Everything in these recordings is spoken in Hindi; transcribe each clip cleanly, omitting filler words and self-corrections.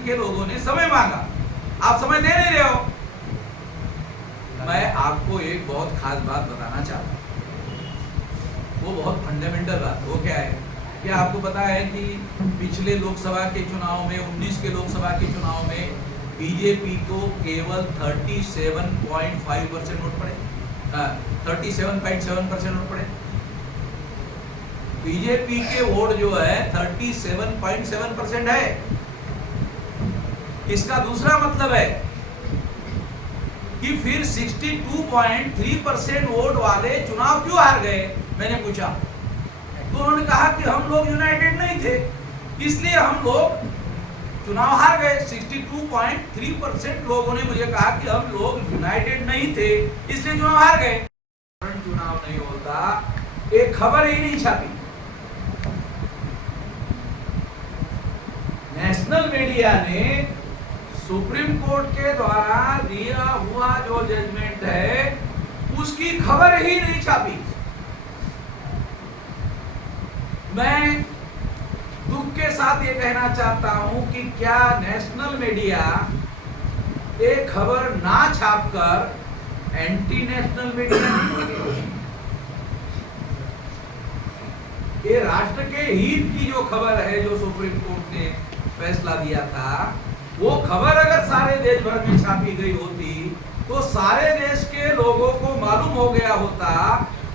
के लोगों ने समय मांगा, आप समय दे नहीं रहे हो। मैं आपको एक बहुत खास बात बताना चाहता हूँ, वो बहुत फंडामेंटल बात। वो क्या है, क्या आपको पता है कि पिछले लोकसभा के चुनाव में 19 के लोकसभा के चुनाव में बीजेपी को केवल 37.5% वोट पड़े, 37.7% वोट पड़े। बीजेपी के वोट जो है 37.7% है। इसका दूसरा मतलब है कि फिर 62.3% वोट वाले चुनाव क्यों हार गए, मैंने पूछा तो उन्होंने कहा कि हम लोग यूनाइटेड नहीं थे, इसलिए हम लोग चुनाव हार गए। 62.3% लोगों ने मुझे कहा कि हम लोग यूनाइटेड नहीं थे, इसलिए चुनाव हार गए। चुनाव नहीं होता, एक खबर ही नहीं छापी। नेशनल मीडिया ने सुप्रीम कोर्ट के द्वारा दिया हुआ जो जजमेंट है उसकी खबर ही नहीं छापी। मैं दुख के साथ ये कहना चाहता हूं कि क्या नेशनल मीडिया एक खबर ना छापकर एंटी नेशनल मीडिया नहीं? ये राष्ट्र के हित की जो खबर है, जो सुप्रीम कोर्ट ने फैसला दिया था, वो खबर अगर सारे देश भर में छापी गई होती तो सारे देश के लोगों को मालूम हो गया होता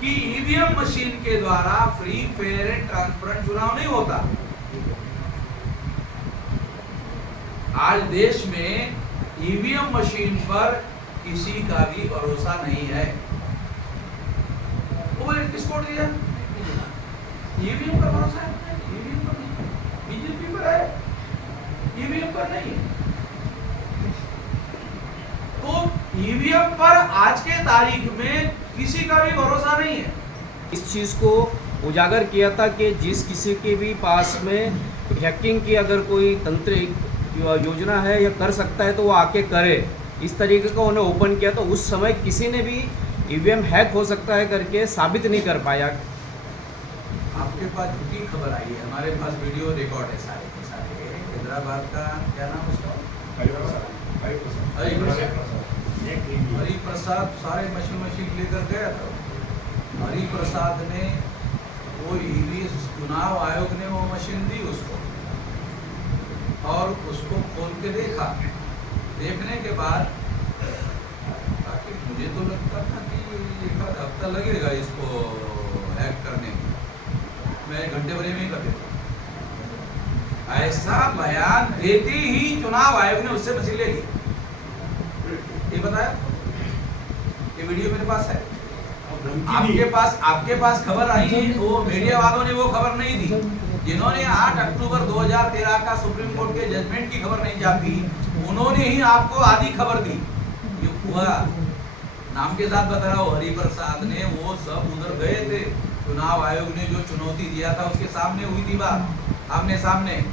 कि ईवीएम मशीन के द्वारा फ्री, फेयर एंड ट्रांसपेरेंट चुनाव नहीं होता। आज देश में ईवीएम मशीन पर किसी का भी भरोसा नहीं है। वो किसको दिया? ईवीएम का भरोसा है, ईवीएम पर नहीं, बीजेपी पर है, ईवीएम पर नहीं। तो ईवीएम पर आज के तारीख में किसी का भी भरोसा नहीं है। इस चीज़ को उजागर किया था कि जिस किसी के भी पास में हैकिंग की अगर कोई तंत्रिक योजना है या कर सकता है तो वो आके करे, इस तरीके का उन्हें ओपन किया। तो उस समय किसी ने भी ईवीएम हैक हो सकता है करके साबित नहीं कर पाया। आपके पास झूठी खबर आई है, हमारे पास वीडियो रिकॉर्ड है सारे के सारे। हैदराबाद का क्या नाम उसका, हरि प्रसाद सारे मशीन लेकर गया था। हरि प्रसाद ने वो चुनाव आयोग ने वो मशीन दी उसको और उसको खोल के देखा। देखने के बाद मुझे तो लगता था कि एक हफ्ता लगेगा इसको हैक करने में, मैं घंटे भर में ही कर देता। ऐसा बयान देते ही चुनाव आयोग ने उससे मशीन ले ली। ये बताया, ये वीडियो मेरे पास है। आपके पास खबर आई है, वो मीडिया वालों ने वो खबर नहीं दी। जिन्होंने 8 अक्टूबर 2013 का सुप्रीम कोर्ट के जजमेंट की खबर नहीं छापी, उन्होंने ही आपको आधी खबर दी। ये हुआ, नाम के साथ बता रहा हूँ, हरि प्रसाद ने वो सब उधर गए थे। चुनाव आयोग ने जो चुनौती दिया था उसके सामने हुई थी बात, आमने सामने।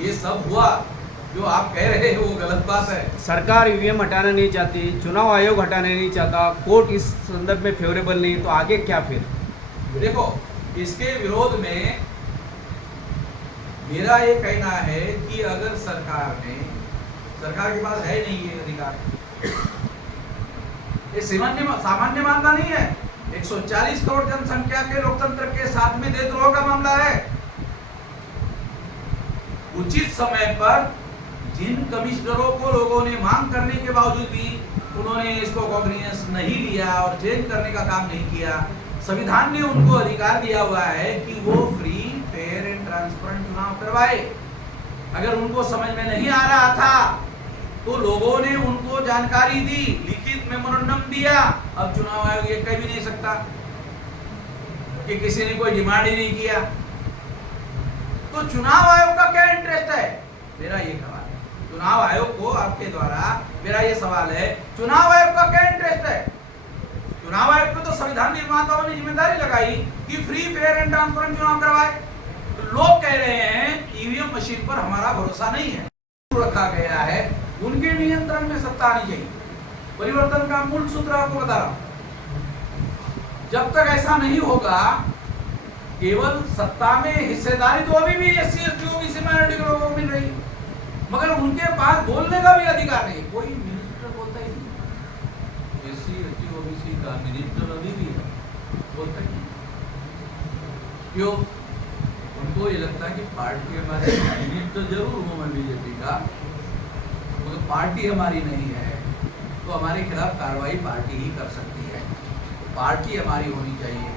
ये सब हुआ, जो आप कह रहे हो वो गलत बात है। सरकार ईवीएम हटाना नहीं चाहती, चुनाव आयोग हटाना नहीं चाहता, कोर्ट इस संदर्भ में फेवरेबल नहीं, तो आगे क्या फिर? देखो, इसके विरोध में मेरा ये कहना है कि अगर सरकार के पास है नहीं ये अधिकार, ये सामान्य मामला नहीं है। 140 करोड़ जनसंख्या के लोकतंत्र के साथ में देशद्रोह का मामला है। उचित समय पर जिन कमिश्नरों को लोगों ने मांग करने के बावजूद भी उन्होंने इसको कॉग्निजेंस नहीं लिया और चेंज करने का काम नहीं किया, संविधान ने उनको अधिकार दिया हुआ है कि वो फ्री, फेयर एंड ट्रांसपेरेंट चुनाव करवाए। अगर उनको समझ में नहीं आ रहा था तो लोगों ने उनको जानकारी दी, लिखित मेमोरेंडम दिया। अब चुनाव आयोग ये कह भी नहीं सकता कि किसी ने कोई डिमांड ही नहीं किया। तो चुनाव आयोग का क्या इंटरेस्ट है, मेरा ये सवाल है। चुनाव आयोग को आपके द्वारा मेरा ये सवाल है, चुनाव आयोग का क्या इंटरेस्ट है? चुनाव आयोग को तो संविधान निर्माताओं ने जिम्मेदारी लगाई कि फ्री, फेयर एंड ट्रांसपेरेंट चुनाव करवाए। तो लोग कह रहे हैं ईवीएम मशीन पर हमारा भरोसा नहीं है, रखा गया है, उनके नियंत्रण में सत्ता आनी चाहिए। परिवर्तन का मूल सूत्र आपको बता रहा हूं। जब तक ऐसा नहीं होगा, केवल सत्ता में हिस्सेदारी तो अभी भी SC, ST, OBC मगर उनके पास बोलने का भी अधिकार नहीं। कोई मिनिस्टर बोलता ही नहीं। एससी एसटी ओबीसी का मिनिस्टर अभी भी है, बोलता ही नहीं। क्यों? उनको ये लगता है कि पार्टी हमारी, मिनिस्टर जरूर हूँ मैं बीजेपी का, मगर पार्टी हमारी नहीं है तो हमारे खिलाफ कार्रवाई पार्टी ही कर सकती है। पार्टी हमारी होनी चाहिए,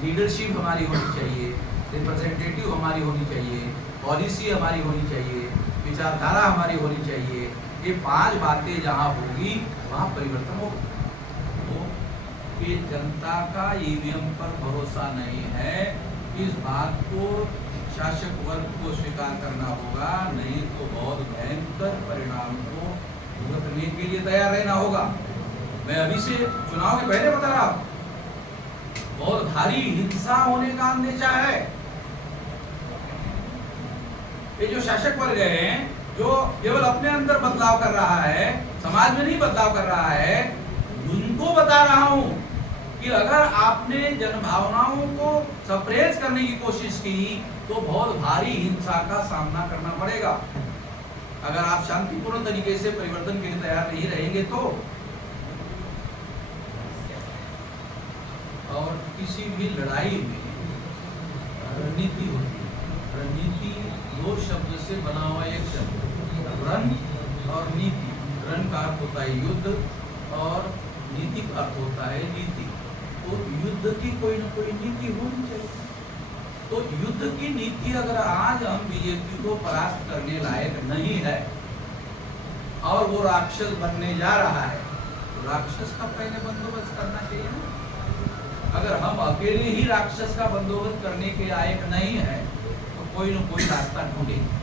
लीडरशिप हमारी होनी चाहिए, रिप्रेजेंटेटिव हमारी होनी चाहिए, पॉलिसी हमारी होनी चाहिए, विचारधारा हमारी होनी चाहिए। ये 5 बातें जहाँ होगी वहाँ परिवर्तन होगा। तो ये जनता का ईवीएम पर भरोसा नहीं है, इस बात को शासक वर्ग को स्वीकार करना होगा, नहीं तो बहुत भयंकर परिणाम को भुगतने के लिए तैयार रहना होगा। मैं अभी से चुनाव के पहले बता रहा हूं, बहुत भारी हिंसा होने का अंदेशा है। ये जो शासक वर्ग है, जो केवल अपने अंदर बदलाव कर रहा है, समाज में नहीं बदलाव कर रहा है, उनको बता रहा हूं कि अगर आपने जनभावनाओं को सप्रेस करने की कोशिश की तो बहुत भारी हिंसा का सामना करना पड़ेगा। अगर आप शांतिपूर्ण तरीके से परिवर्तन के लिए तैयार नहीं रहेंगे तो। और किसी भी लड़ाई में रणनीति होती है। रणनीति 2 शब्द से बना हुआ एक शब्द, रण और नीति। रण का अर्थ होता है युद्ध और नीति का अर्थ होता है नीति। तो युद्ध की कोई ना कोई नीति होनी चाहिए। तो युद्ध की नीति अगर आज हम बीजेपी को परास्त करने लायक नहीं है और वो राक्षस बनने जा रहा है, तो राक्षस का पहले बंदोबस्त करना चाहिए ना। अगर हम अकेले ही राक्षस का बंदोबस्त करने के लायक नहीं है तो कोई न कोई रास्ता ढूंढेंगे।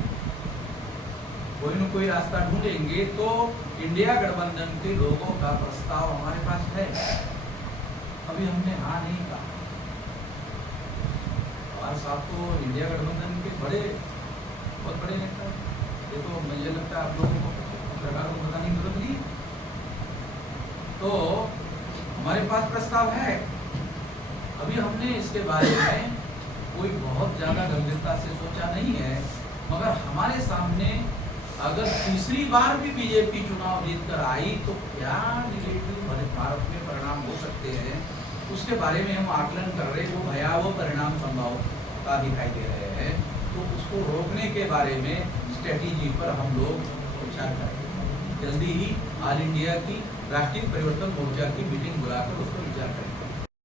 कोई न कोई रास्ता ढूंढेंगे। तो इंडिया गठबंधन के लोगों का प्रस्ताव हमारे पास है, अभी हमने हाँ नहीं कहा। और साहब तो इंडिया गठबंधन के बहुत बड़े नेता, ये तो मुझे लगता है आप लोगों को, सरकार को बताने की जरूरत नहीं। तो हमारे पास प्रस्ताव है, अभी हमने इसके बारे में कोई बहुत ज्यादा गंभीरता से सोचा नहीं है, मगर हमारे सामने अगर तीसरी बार भी बीजेपी चुनाव जीत कर आई तो क्या निगेटिव भारत में परिणाम हो सकते हैं, उसके बारे में हम आकलन कर रहे हैं। वो भयावह परिणाम संभवता दिखाई दे रहे हैं, तो उसको रोकने के बारे में स्ट्रेटेजी पर हम लोग विचार करेंगे। जल्दी ही ऑल इंडिया की राष्ट्रीय परिवर्तन मोर्चा की मीटिंग बुलाकर उस पर विचार करेंगे।